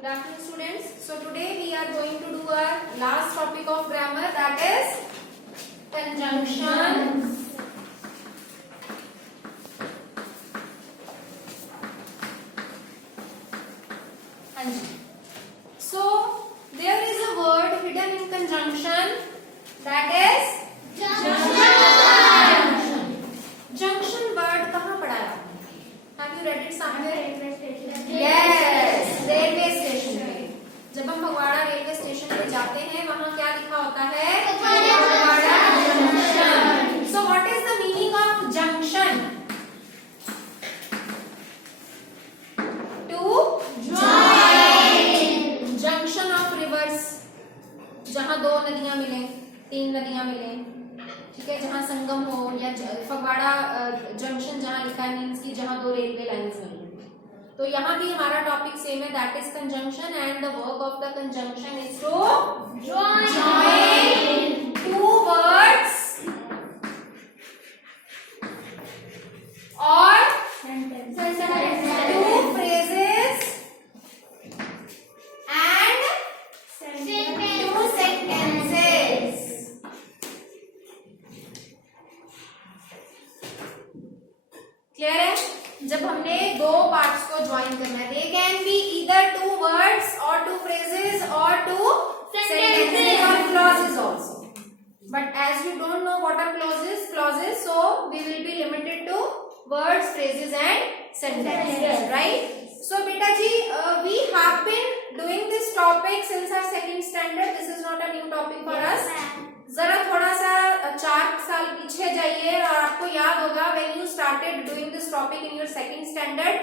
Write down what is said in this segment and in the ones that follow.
Good afternoon, students. So today we are going to do our last topic of grammar, that is conjunction. So there is a word hidden in conjunction, that is junction. Junction word कहाँ पढ़ा है आपने? Have you read it somewhere? Yes, railway station पे. जब हम Phagwara railway station पे जाते हैं वहाँ क्या लिखा होता है? Phagwara junction. So what is the meaning of junction? To join. Junction of rivers. जहाँ दो नदियाँ मिले, तीन नदियाँ मिले, ठीक है, जहाँ संगम हो, या फगवाड़ा जंक्शन जहाँ लिखा है मीन्स की जहाँ दो रेलवे लाइंस मिले. तो यहाँ भी हमारा टॉपिक सेम है, that is conjunction, and the work of the conjunction is to join two words or two phrases and two sentences. Clear है? जब हमने दो पार्ट्स को ज्वाइन करना है, they can be either two words or two phrases or two sentences or clauses also. But as you don't know what are clauses, so we will be limited to words, phrases and sentences, right? So beta ji, we have been doing this topic since our second standard. This is not a new topic for us. जरा थोड़ा सा 4 साल पीछे जाइए और आपको याद होगा when you started doing this topic in your second standard,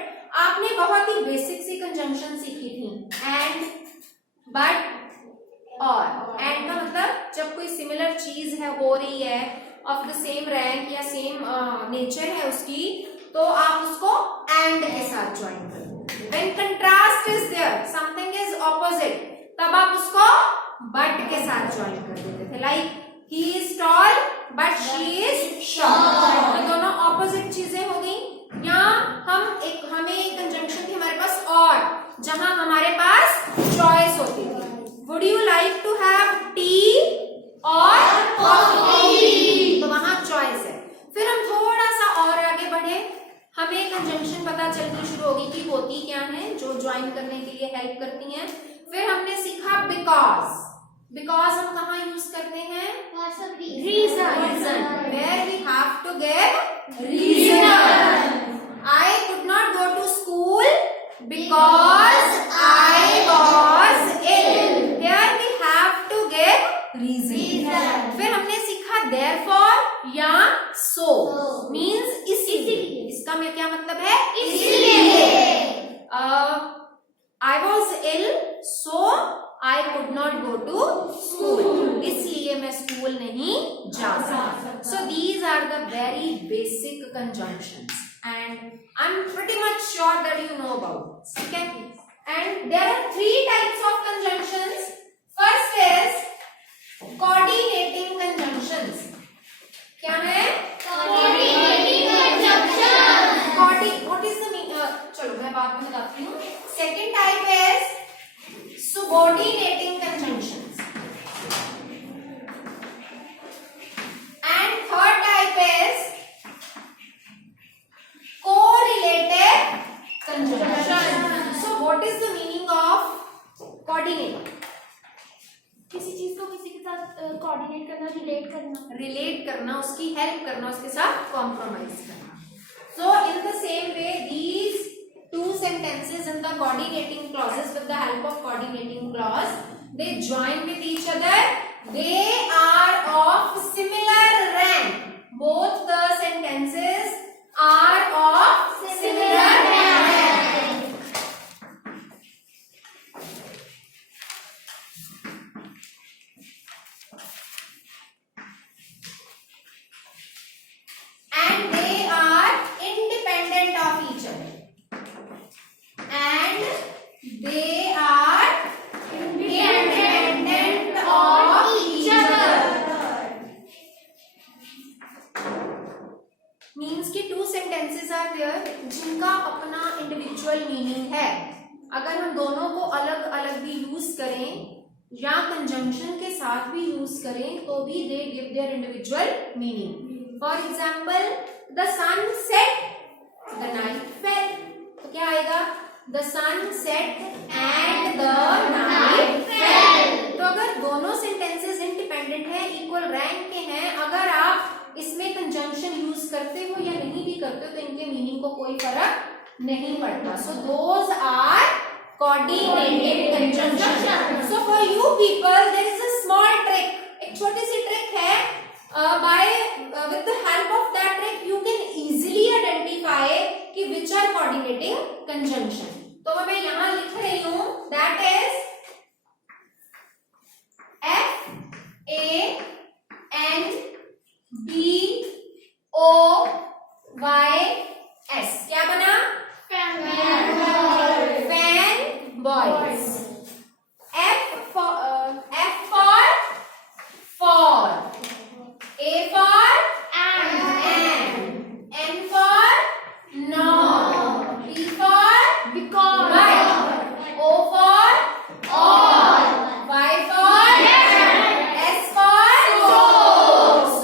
आपने बहुत ही बेसिक सी कंजंक्शन सीखी थी. एंड, बट, और. एंड का मतलब जब कोई सिमिलर चीज है, हो रही है, ऑफ द सेम रैंक या सेम नेचर है उसकी, तो आप उसको एंड के साथ ज्वाइन कर दो. When contrast is there, something is opposite, तब आप उसको बट के साथ ज्वाइन कर देते थे. Like he is tall but she is short. तो दोनों ऑपोजिट चीजें हो गई. या हमें एक कंजंक्शन थी हमारे पास और, जहां हमारे पास चॉइस होती थी. Would you like to have tea और कॉफी? तो वहां चॉइस है. फिर हम थोड़ा सा और आगे बढ़े, हमें कंजंक्शन पता चलनी शुरू होगी कि होती क्या है जो ज्वाइन करने के लिए हेल्प करती हैं. फिर हमने सीखा बिकॉज. बिकॉज हम कहाँ यूज करते हैं? Reason. Where we have to give reason. I could not go to school because I was ill. Here we have to give reason. फिर हमने सीखा therefore या so. मीन्स इसीलिए. इसका में क्या मतलब है? इसीलिए. I was ill, so I could not go to school. इसलिए मैं स्कूल नहीं जा सकता. So these are the very basic conjunctions, and I'm pretty much sure that you know about this. Okay? And there are 3 types of conjunctions. First is coordinating conjunctions. क्या है? Coordinating conjunctions. What is the meaning? चलो मैं बाद में बताती हूँ. Second type is subordinating conjunctions. And third type is correlated conjunctions. So what is the meaning of coordinate? किसी चीज को किसी के साथ कोऑर्डिनेट करना, रिलेट करना, उसकी हेल्प करना, उसके साथ कॉम्प्रोमाइज करना. So in the same way, these two sentences in the coordinating clauses, with the help of coordinating clause, they join with each other. They are of similar rank. Both the sentences are of similar rank. And they are independent of each other. And they are independent of each other. Means कि 2 sentences are there जिनका अपना individual meaning है. अगर हम दोनों को अलग अलग भी यूज करें या कंजंक्शन के साथ भी यूज करें तो भी they give their individual meaning. For example the sun set the night fell, तो क्या आएगा? The sun set and the night fell. तो अगर दोनों सेंटेंसेस इंडिपेंडेंट है, इक्वल रैंक के हैं, अगर आप इसमें कंजंक्शन यूज करते हो या नहीं भी करते हो तो इनके मीनिंग को कोई फर्क नहीं पड़ता। So those are coordinated conjunction. So for you people there is a small trick, एक छोटी सी ट्रिक है, by with the help of that trick you can easily identify कि विच आर कोऑर्डिनेटिंग कंजंक्शन। तो मैं यहां लिख रही हूं दैट इज FANBOYS, क्या बना? Fan boys. F for A for and, N for no, P for because, O for all, Y for S for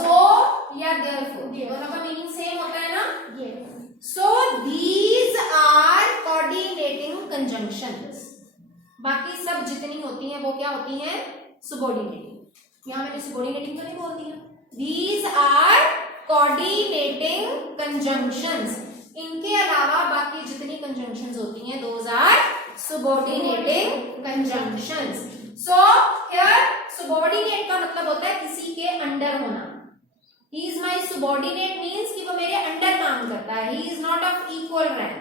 so या therefore, दोनों का मीनिंग सेम होता है ना? So these are coordinating conjunctions। बाकी सब जितनी होती हैं वो क्या होती हैं? subordinating। यहाँ मैंने subordinating तो नहीं बोल दिया। These are coordinating conjunctions। इनके अलावा बाकी जितनी conjunctions होती हैं those are subordinating conjunctions। So here subordinate का मतलब होता है किसी के अंडर होना। He is my subordinate means कि वो मेरे अंडर काम करता है। He is not of equal rank।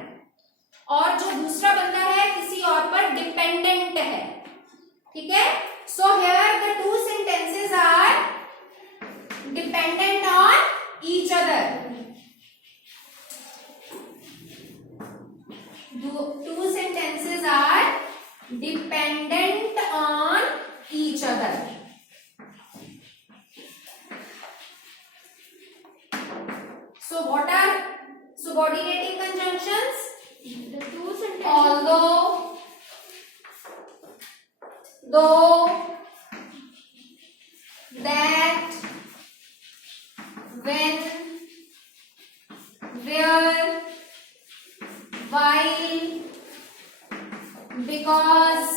और जो दूसरा बंदा है किसी और पर डिपेंडेंट है, ठीक है? So here the two sentences are dependent on each other। Two sentences are dependent on each other। So what are subordinating conjunctions? The two sentences. Although, though, that, when, where, while, because,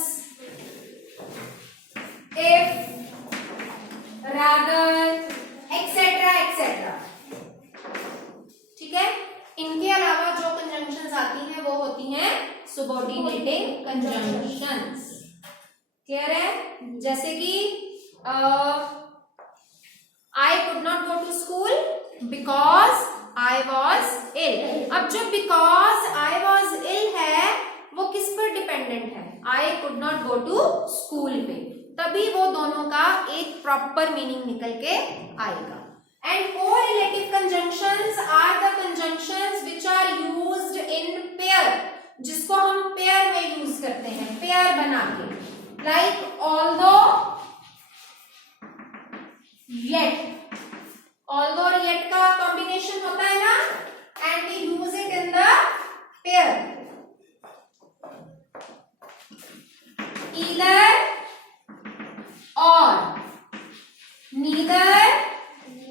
if, rather, etc etc। ठीक है? इनके अलावा जो कंजंक्शंस आती हैं वो होती हैं subordinating conjunctions। क्लियर है? जैसे कि I could not go to school because I was ill। अब जो because I was ill है वो किस पर डिपेंडेंट है? I could not go to school पे, तभी वो दोनों का एक प्रॉपर मीनिंग निकल के आएगा। And correlative conjunctions are the conjunctions which are used in pair, जिसको हम पेयर में यूज करते हैं, पेयर बना के। Like although, yet। although और yet का कॉम्बिनेशन होता है ना, and we use it in the pair। Either or, neither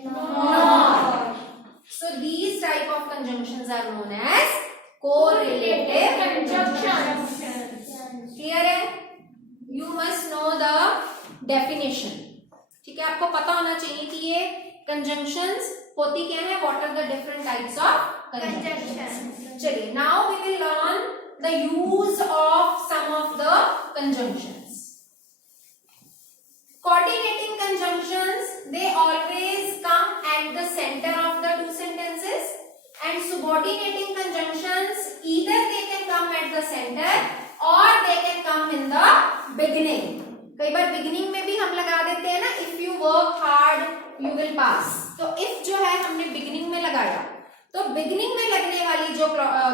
nor। So these type of conjunctions are known as correlative conjunctions। Clear है? You must know the definition। ठीक है, आपको पता होना चाहिए कि ये conjunctions होती क्या है, what are the different types of conjunctions। चलिए, now we will learn the use of some of the conjunctions। Coordinating conjunctions, they always come at the center of the two sentences, and subordinating conjunctions either they can come at the center or they can come in the beginning। कई बार beginning में भी हम लगा देते हैं ना, if you work hard you will pass। तो if जो है हमने beginning में लगाया, तो beginning में लगने वाली जो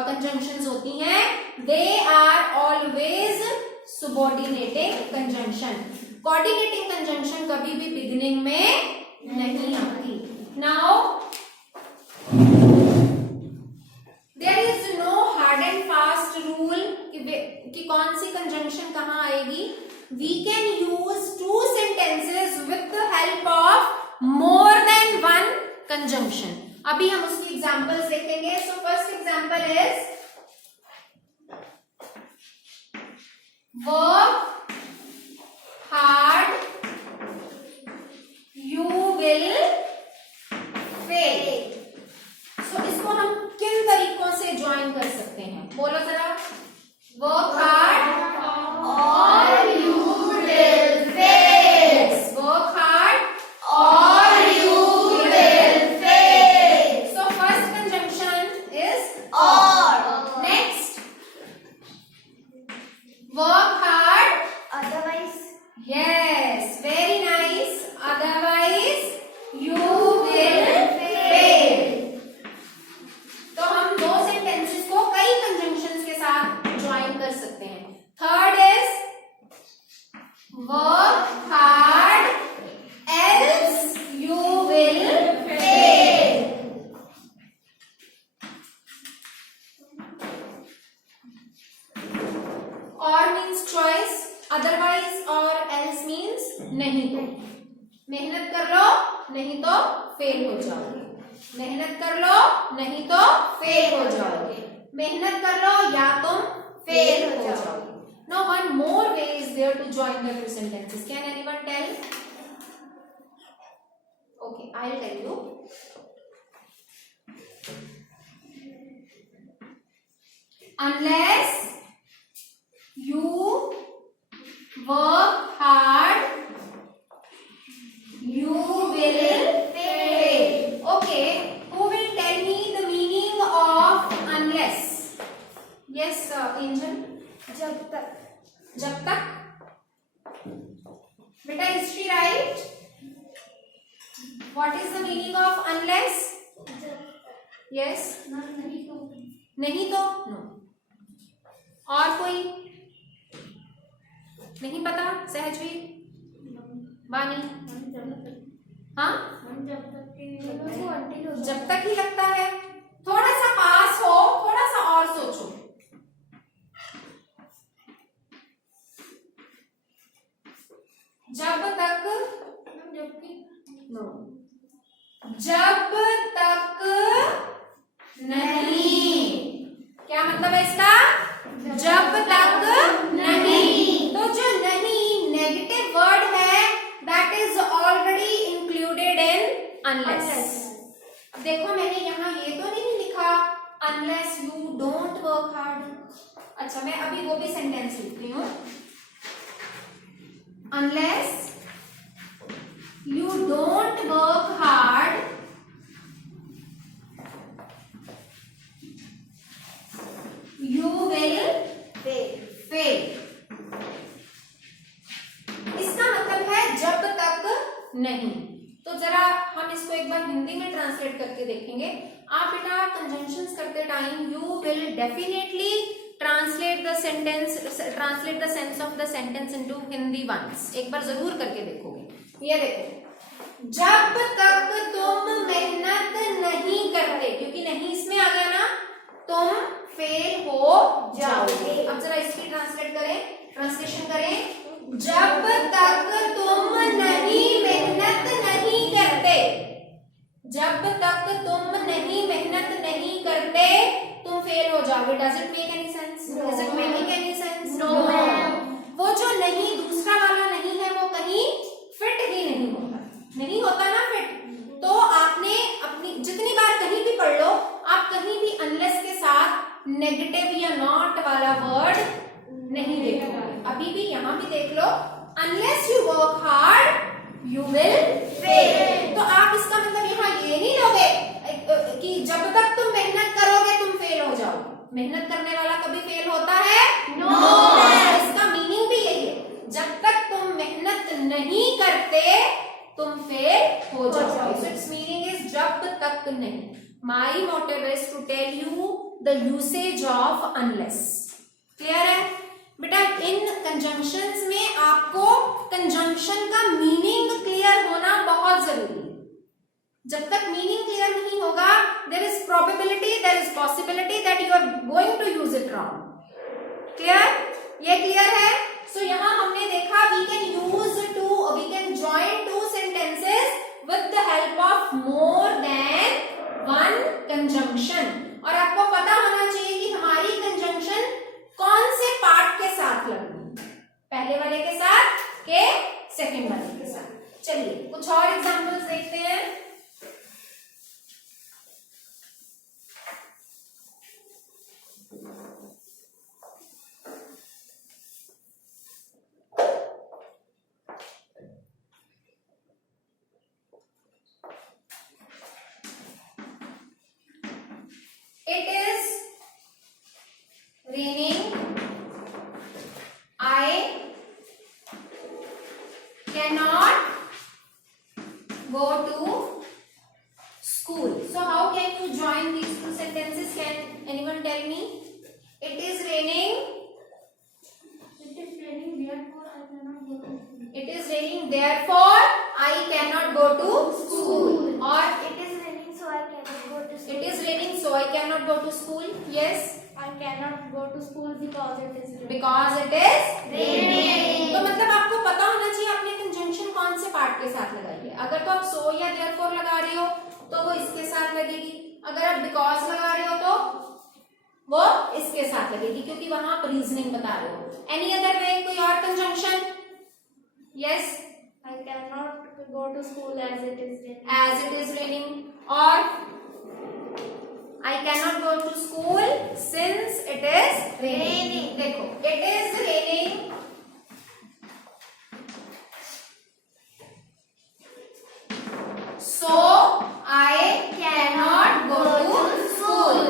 conjunctions होती हैं they are always subordinating conjunction। Coordinating conjunction कभी भी बिगिनिंग में नहीं आती। Now there is no hard and fast rule कि कौन कंजंक्शन कहाँ आएगी? We can use two sentences with the help of more than one conjunction. अभी हम उसकी एग्जांपल्स देखेंगे. So first example is work hard you will fail. सो इसको हम किन तरीकों से ज्वाइन कर सकते हैं? बोलो जरा. Work hard or you will fail. Work hard or you will fail. So first conjunction is or. Next work hard otherwise. Yes, very nice. Otherwise, you will fail. तो हम दो sentences को कई conjunctions के साथ join कर सकते हैं. Third is work hard, else you will fail. Or means choice. Otherwise और else means नहीं तो. मेहनत कर लो नहीं तो फेल हो जाओगे. मेहनत कर लो नहीं तो फेल हो जाओगे. मेहनत कर लो या तुम फेल हो जाओगे. Now one more way is there to join the two sentences. Can anyone tell? Okay, I'll tell you. Unless you work hard, you will fail. Okay, who will tell me the meaning of unless? Yes, Angel. जब तक. जब तक. बेटा history right. What is the meaning of unless? Yes. नहीं तो. नहीं तो. No. और कोई नहीं पता? सहजवीर, वानी. हाँ, जब तक ही लगता है. थोड़ा सा पास हो, थोड़ा सा और सोचो. जब तक. नो. जब तक नहीं. क्या मतलब है इसका? जब तक नहीं. तो जो नहीं नेगेटिव वर्ड है that is already included in unless. देखो मैंने यहाँ ये तो नहीं लिखा unless you don't work hard. अच्छा मैं अभी वो भी सेंटेंस लिखती हूँ. Unless you don't work hard you will fail. इसका मतलब है जब तक नहीं. तो जरा हम इसको एक बार हिंदी में ट्रांसलेट करके देखेंगे. आप बेटा कंजंक्शंस करते time you will definitely translate the sense of the sentence into Hindi once. एक बार जरूर करके देखोगे. ये देखो, जब तक तुम मेहनत नहीं करते, क्योंकि नहीं इसमें आ गया ना, तुम फेल हो जाओगे. अब जरा इसकी ट्रांसलेशन करें. जब तक तुम नहीं मेहनत नहीं करते, जब तक तुम नहीं मेहनत नहीं करते तुम फेल हो जाओगे. Does it make any sense? Does it make any sense? No. वो जो नहीं दूसरा वाला नहीं है वो कहीं फिट ही नहीं होता. नहीं होता ना फिट. तो आपने अपनी जितनी बार कहीं भी पढ़ लो, आप कहीं भी अनलेस के साथ नेगेटिव या नॉट वाला वर्ड नहीं देखोगे. अभी भी यहाँ भी देख लो. Unless you work hard you will fail. तो आप इसका मतलब यहाँ ये नहीं लोगे कि जब तक तुम मेहनत करोगे तुम फेल हो जाओगे. मेहनत करने वाला कभी फेल होता है? नो. इसका मीनिंग भी यही है. जब तक तुम मेहनत नहीं करते तुम फेल हो जाओगे. सो इट्स मीनिंग इज जब तक नहीं. My motive is to tell you the usage of unless. Clear है बेटा? इन कंजंक्शंस में आपको कंजंक्शन का मीनिंग क्लियर होना बहुत जरूरी है. जब तक मीनिंग क्लियर नहीं होगा there is probability, there is possibility that you are going to use it wrong. Clear? ये क्लियर है? therefore I cannot go to school. Or It is raining, so I cannot go to school. it is raining, so I cannot go to school. Yes, I cannot go to school because it is raining. because it is Raining. तो मतलब आपको पता होना चाहिए आपने कंजंक्शन कौन से पार्ट के साथ लगाई है. अगर तो आप so या therefore लगा रहे हो तो वो इसके साथ लगेगी. अगर आप because लगा रहे हो तो वो इसके साथ लगेगी, क्योंकि वहां आप रीजनिंग बता रहे हो. एनी अदर वे, कोई और conjunction? Yes, I cannot go to school as it is raining. as it is raining. और I cannot go to school since it is raining. देखो, it is raining. So I cannot go to school.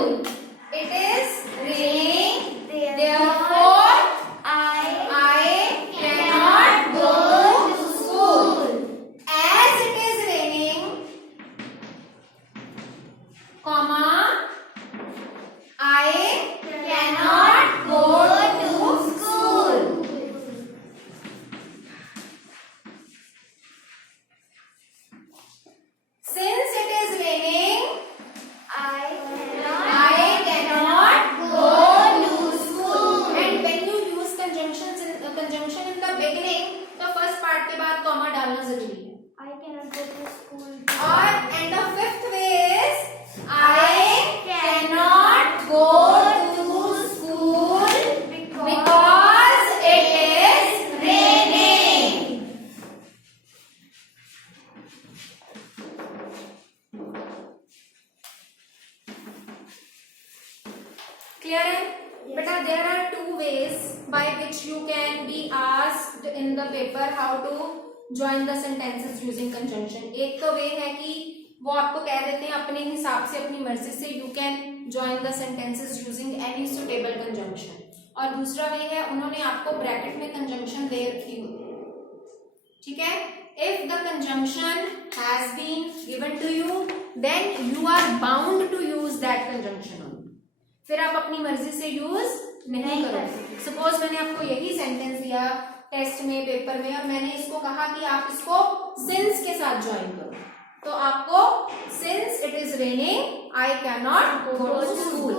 It is raining. Therefore I cannot go to school. As it is raining, comma, I cannot go to school. Since it is raining, I cannot go to school. And when you use conjunction in the beginning, the first part के बाद comma डालना जरूरी है. I cannot go to school. And the fifth way is I cannot go to school because it is raining. Clear है? Beta, there are two ways by which you can be asked in the paper how to join the sentences using conjunction. एक तो वे है कि वो आपको कह देते हैं अपने हिसाब से अपनी मर्जी से you can join the sentences using any suitable conjunction. और दूसरा वे है उन्होंने आपको ब्रैकेट में conjunction दे रखी होती है. ठीक है? If the conjunction has been given to you, then you are bound to use that conjunction only. फिर आप अपनी मर्जी से यूज नहीं करोगे. सपोज मैंने आपको यही सेंटेंस दिया टेस्ट में, पेपर में, और मैंने इसको कहा कि आप इसको सिंस के साथ ज्वाइन करो, तो आपको since it is raining I can not go to school,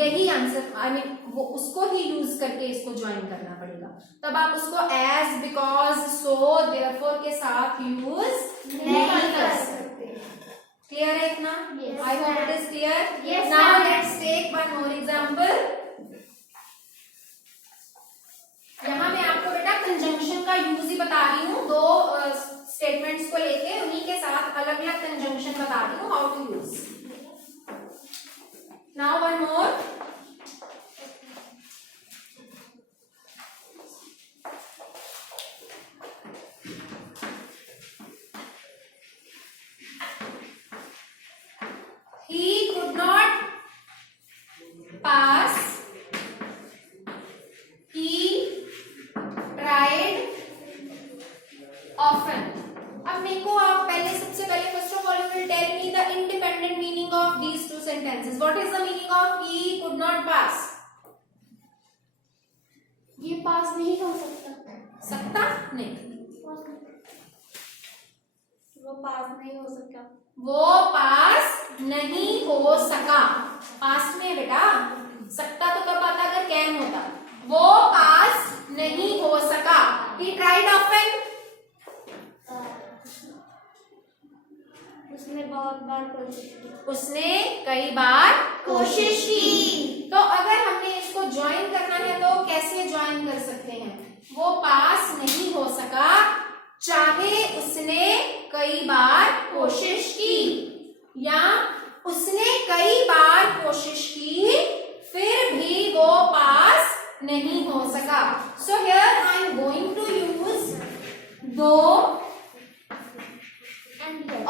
यही आंसर आई मीन वो उसको ही यूज करके इसको ज्वाइन करना पड़ेगा. तब आप उसको एज, बिकॉज, सो, देयरफॉर के साथ यूज नहीं कर सकते. क्लियर है इतना? I hope it is clear. Now let's take one more example. यहाँ मैं आपको बेटा कंजंक्शन का यूज ही बता रही हूँ, दो स्टेटमेंट्स को लेके उन्हीं के साथ अलग अलग कंजंक्शन बता रही हूँ how to use. Now one more. He could not pass. He tried often. अब मेरे को आप पहले सबसे पहले first of all you will tell me the independent meaning of these two sentences. What is the meaning of he could not pass? ये पास नहीं हो सकता. सकता नहीं, वो पास नहीं हो सकता. वो पास नहीं हो सका. पास्ट में बेटा, सकता तो तब आता अगर कैन होता. वो पास नहीं हो सका. He tried often. उसने बहुत बार कोशिश की. उसने कई बार कोशिश की. तो अगर हमने इसको ज्वाइन करना है तो कैसे ज्वाइन कर सकते हैं? वो पास नहीं हो सका चाहे उसने कई बार कोशिश की, या उसने कई बार कोशिश की फिर भी वो पास नहीं हो सका. So here I am going to use though,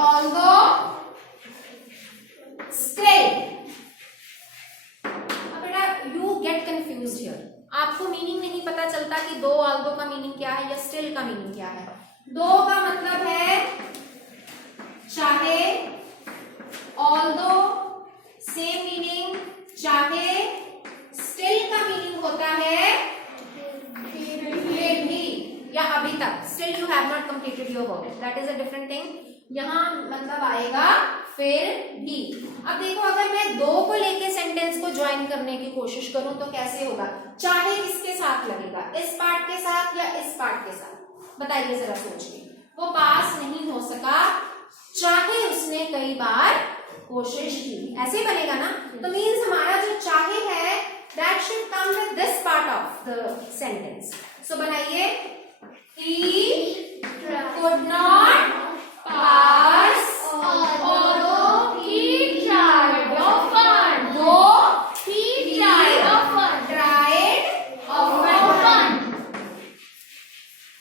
although, still. अब बेटा you get confused here. आपको मीनिंग नहीं पता चलता कि दो although का मीनिंग क्या है या still का मीनिंग क्या है. दो का मतलब है चाहे, although सेम मीनिंग, चाहे still का मीनिंग होता है फिर भी, या अभी अभी तक still you have not completed your work, that is a different thing. यहाँ मतलब आएगा फिर भी। अब देखो अगर मैं दो को लेके सेंटेंस को ज्वाइन करने की कोशिश करूं तो कैसे होगा, चाहे किसके साथ लगेगा, इस पार्ट के साथ या इस पार्ट के साथ, बताइए जरा सोच के। वो पास नहीं हो सका चाहे उसने कई बार कोशिश की, ऐसे बनेगा ना। तो मीन्स हमारा जो चाहे है that should come with this part of the sentence. So बनाइए, he could not pass although he tried often, though he tried often।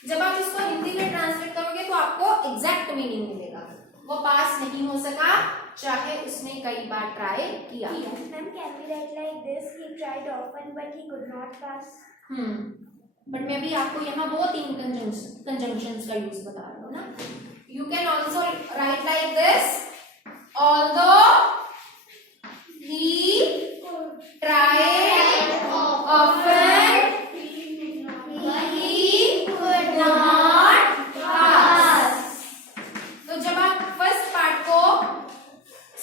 जब आप इसको हिंदी में ट्रांसलेट करोगे तो आपको एग्जैक्ट मीनिंग मिलेगा। वो पास नहीं हो सका चाहे उसने कई बार ट्राई किया। Ma'am, can we write like this? He tried often but he could not pass. But मैं भी आपको यहाँ वो 3 कंजंक्शंस का यूज बता रहा हूँ ना। You can also right like this, although he tried often he could not pass। तो जब आप फर्स्ट पार्ट को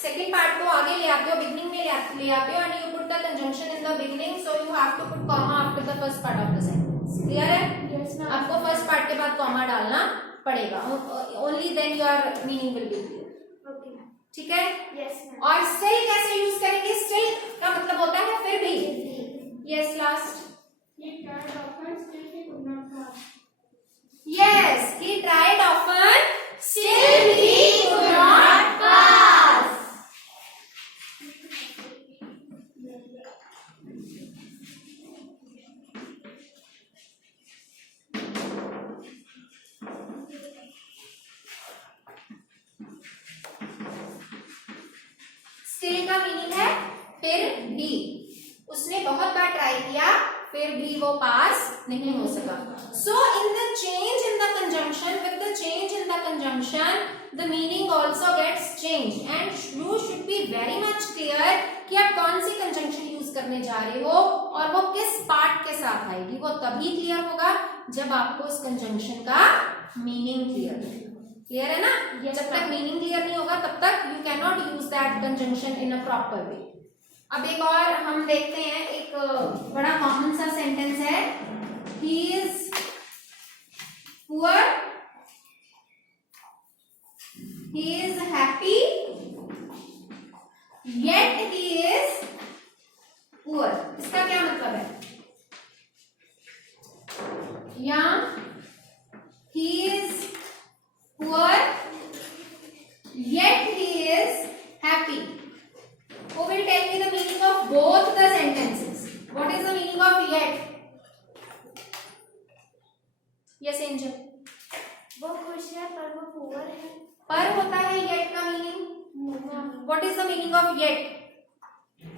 सेकेंड पार्ट को आगे ले आते हो, बिगनिंग में ले आते हो, and you put the conjunction in the beginning, so you have to put comma after the first part of the sentence. Clear है? Yes, ma'am. आपको फर्स्ट पार्ट के बाद कॉमा डालना पड़ेगा, only then your meaning will be clear. Okay, ma'am. ठीक है? Yes, ma'am. और स्टिल कैसे यूज करेंगे? स्टिल का मतलब होता है फिर भी। Yes, last. He tried often, still he could not pass. Yes, he tried often, still he could not pass. Still का मीनिंग है फिर भी। उसने बहुत बार ट्राई किया फिर भी वो पास नहीं हो सका। So in the change in the conjunction, with the change in the conjunction the meaning also gets change, and you should be very much clear कि आप कौन सी कंजंक्शन यूज करने जा रहे हो और वो किस पार्ट के साथ आएगी। वो तभी क्लियर होगा जब आपको उस कंजंक्शन का मीनिंग क्लियर होगा। क्लियर है ना? Yes, जब तक मीनिंग क्लियर नहीं होगा तब तक you can not use that conjunction in a proper way. अब एक और हम देखते हैं, एक बड़ा कॉमन सा सेंटेंस है, he is poor, he is happy yet he is poor। इसका क्या मतलब है? या he is poor yet he is happy। Who will tell me the meaning of both the sentences? What is the meaning of yet? Yes, Angel। वो खुश है पर वो पुअर है। पर होता है yet का meaning. What is the meaning of yet?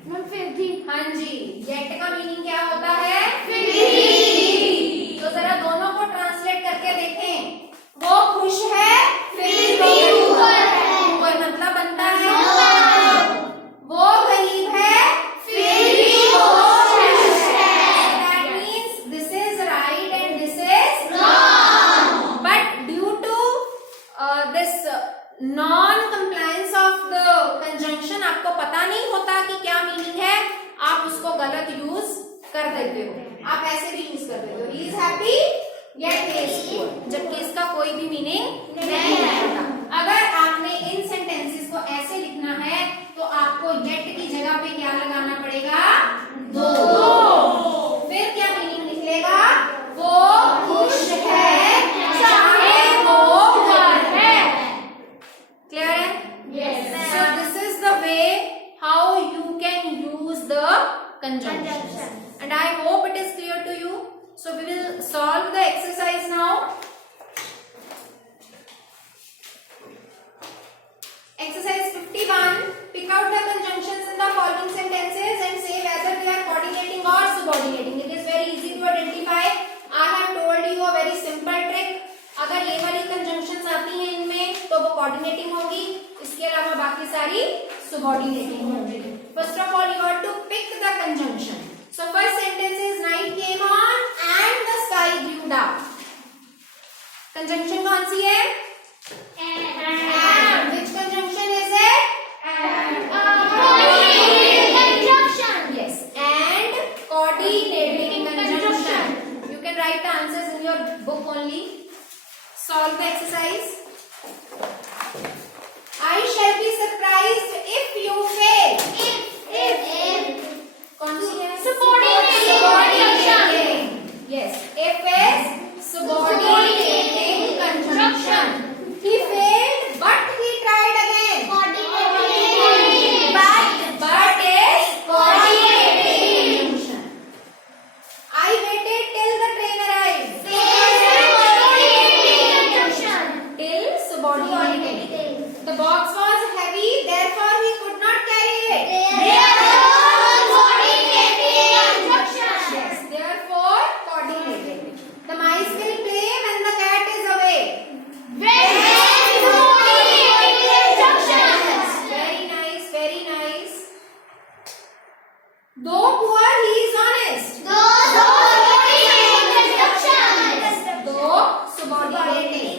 Ma'am फिर भी। हाँ जी, yet का मीनिंग क्या होता है? फिर भी। तो जरा दोनों को ट्रांसलेट करके देखें। वो खुश है फिर भी पुअर है, कोई मतलब बनता है? वो गरीब है फिर भी वो खुश है। That means this is right and this is wrong. But due to this non-compliance of the conjunction, आपको पता नहीं होता कि क्या मीनिंग है, आप उसको गलत यूज कर देते हो। आप ऐसे भी यूज कर देते हो, he is happy yet he is poor, जबकि इसका कोई भी मीनिंग नहीं होता। अगर आपने इन सेंटेंसेस को ऐसे लिखना है तो आपको yet की जगह पे क्या लगाना पड़ेगा? दो। फिर क्या मीनिंग निकलेगा? वो खुश है चाहे वो पुअर है। क्लियर है? Yes, ma'am. So this is the way how you can use the conjunction, and I hope it is clear to you. So we will solve the exercise now. Exercise 51. Pick out the conjunctions in the following sentences and say whether they are coordinating or subordinating. It is very easy to identify. I have told you a very simple trick. अगर ये वाली conjunctions आती हैं इनमें तो वो coordinating होगी, इसके अलावा बाकी सारी subordinating होंगी। First of all, you have to pick the conjunction. So first sentence is night came on and the sky grew dark. Conjunction कौन सी है? And. Which conjunction is it? Yes. And coordinating conjunction. You can write the answers in your book only. Solve the exercise. I shall be surprised if you fail. If. कौन सी है? Subordinating. Yes. If is subordinating conjunction. He failed, but he tried again. But is coordinating conjunction. I waited till the train arrived. Till subordinating. The box was heavy, therefore he could not carry it. Yes, therefore coordinating. The mice will play when the cat is away. Yes, very nice, very nice. Though poor, he is honest. Though subordinating.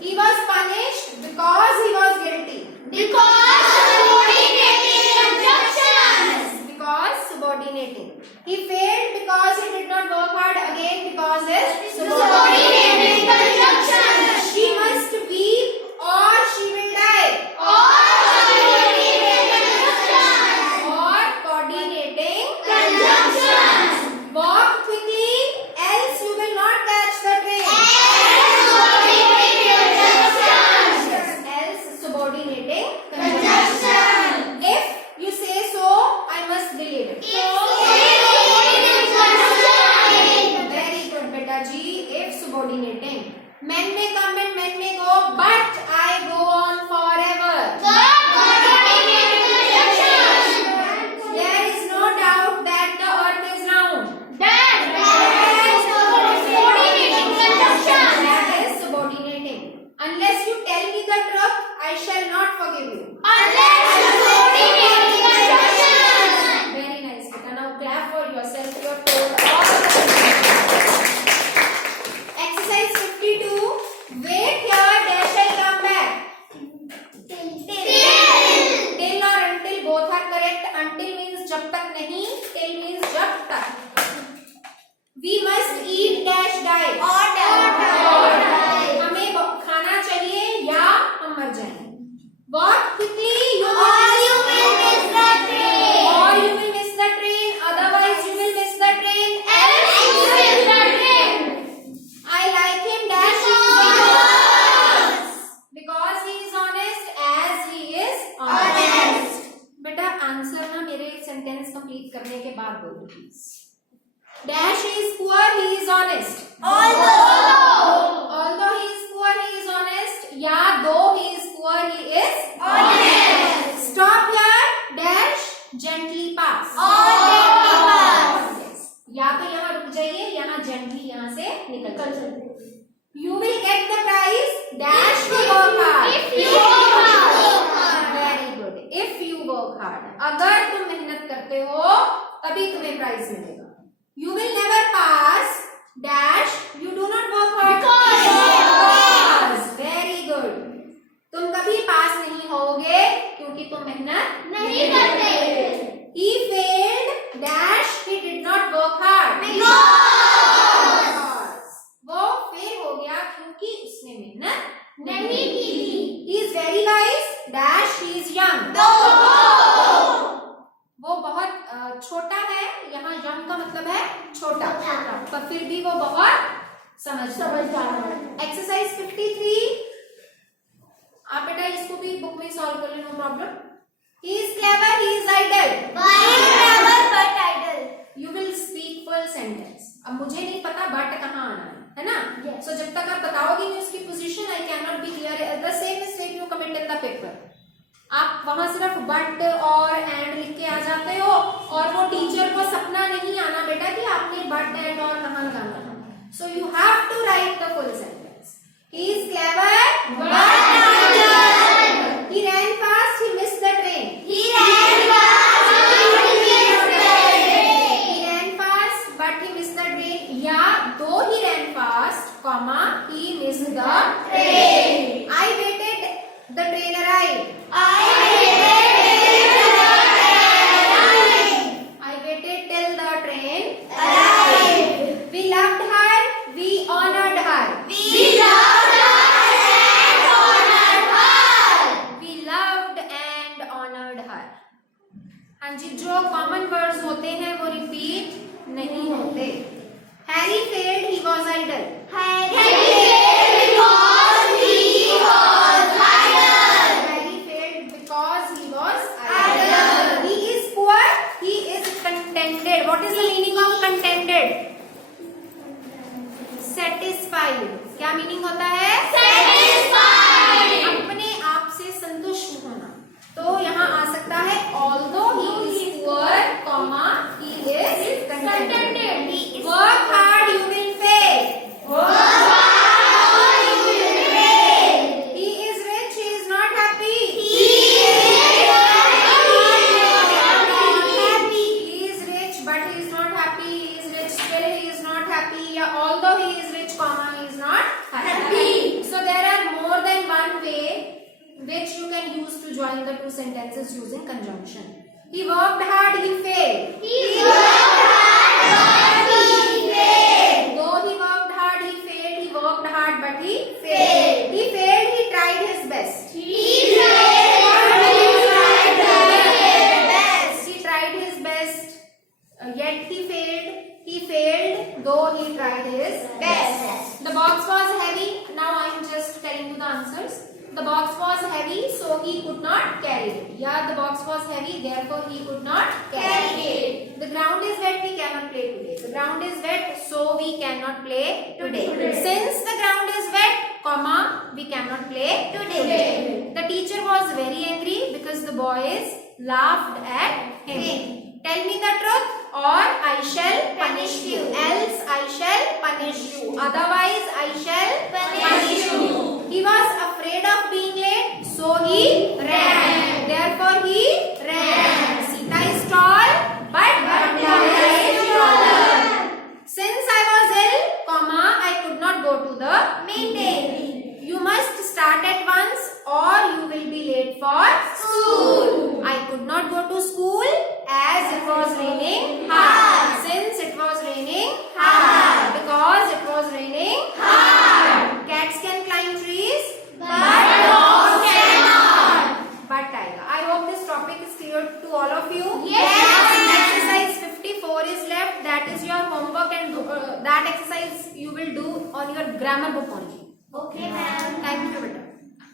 He was punished because he was guilty. Because subordinating. He failed because he did not work hard again because is subordinating. She must weep or she will die. Or coordinating. Walk quickly, else you will not catch the train. Else subordinating conjunction. If you say so, I must believe it. Very good, beta ji. If subordinating. Men may come and men may go, but I go on forever. There is no doubt that the earth is round. That is subordinating. Unless you tell me the truth, I shall not forgive you. Very nice, beta. Now clap for yourself. You have told all the exercise 52. Wait here, there shall come back. Till or until both are correct. Until means जब तक नहीं. Till means जब तक. We must eat dash die. हमें खाना चाहिए या हम मर जाएंगे. Walk quickly, you will miss the train. Or you will miss the train. Otherwise you will miss the train. Else you will miss the train. I like him dash because he is honest as he is honest. बेटा आंसर ना मेरे sentence complete करने के बाद बोलो please. Dash is poor, he is honest. Although he is poor, he is honest. या though he is poor, he is honest. Stop here. Dash gently pass. Yes. या तो यहाँ रुक जाइए, यहाँ gently यहाँ से निकल जाइए. You will get the prize. Dash you work hard. Very good. If you work hard. अगर तुम मेहनत करते हो तभी तुम्हें प्राइज मिलेगा. You will never pass. Dash you do not work hard. Because. Very good. तुम कभी पास नहीं होगे क्योंकि तुम मेहनत नहीं करते. He failed. Dash he did not work hard. Because. वो फेल हो गया क्योंकि उसने मेहनत नहीं की. He is very wise. Dash he is young. वो बहुत छोटा है. यहाँ young का मतलब है छोटा. पर फिर भी वो बहुत समझदार है. एक्सरसाइज 53. आप बेटा इसको भी बुक में सॉल्व कर लो. No problem. He is clever. He is idle. You will speak full sentence. अब मुझे नहीं पता बट कहाँ आना है ना. So जब तक आप बताओगे नहीं उसकी position, I cannot be clear. The same mistake you commit in the paper. आप वहां सिर्फ बट और एंड लिख के आ जाते हो और वो टीचर को सपना नहीं आना बेटा कि आपने बट एंड और कहाँ लगाना. So you have to write the full sentence. He is clever but idle. He ran fast. He missed the train. He ran fast but he missed the train. Yeah, though he ran fast. comma, he missed the train. I waited, the train arrived. I waited till the train arrived. We loved her, we honored her. We loved and honored her. हाँ जी, जो common words होते हैं वो रिपीट नहीं होते. Harry failed, he was idle. Harry failed because he was idle. He is poor, he is contented. What is the meaning of contented? Satisfied. क्या मीनिंग होता है? Satisfied. अपने आप से संतुष्ट होना. तो यहाँ आ सकता है although he is poor, comma, he is contented. Work hard, you will fail. He is rich, he is not happy. He is rich, but he is not happy. He is rich, still he is not happy. Yeah, although he is rich, comma, he is not happy. So there are more than one way which you can use to join the two sentences using conjunction. He worked hard, he failed. Though he worked hard, he failed. He worked hard, but he failed. He failed, he tried his best. He tried his best, yet he failed. He failed, though he tried his best. The box was heavy. Now I am just telling you the answers. The box was heavy, so he could not carry it. Yeah, the box was heavy, therefore he could not carry it. The ground is wet, we cannot play today. The ground is wet, so we cannot play today. Since the ground is wet, comma, we cannot play today. The teacher was very angry because the boys laughed at him. Tell me the truth or I shall punish you. Else I shall punish you. Otherwise I shall punish you. He was afraid of being late, so he ran. Therefore he ran. Sita is tall, but Banda is taller. Since I was ill, comma, I could not go to the meeting. You must start at once or you will be late for school. I could not go to school as it was raining hard. Since it was raining hard. Because it was raining hard. Cats can climb trees, but dogs cannot. But tiger. I hope this topic is clear to all of you. Yes. Exercise 54 is left. That is your homework, and that exercise you will do on your grammar book only. Okay, ma'am.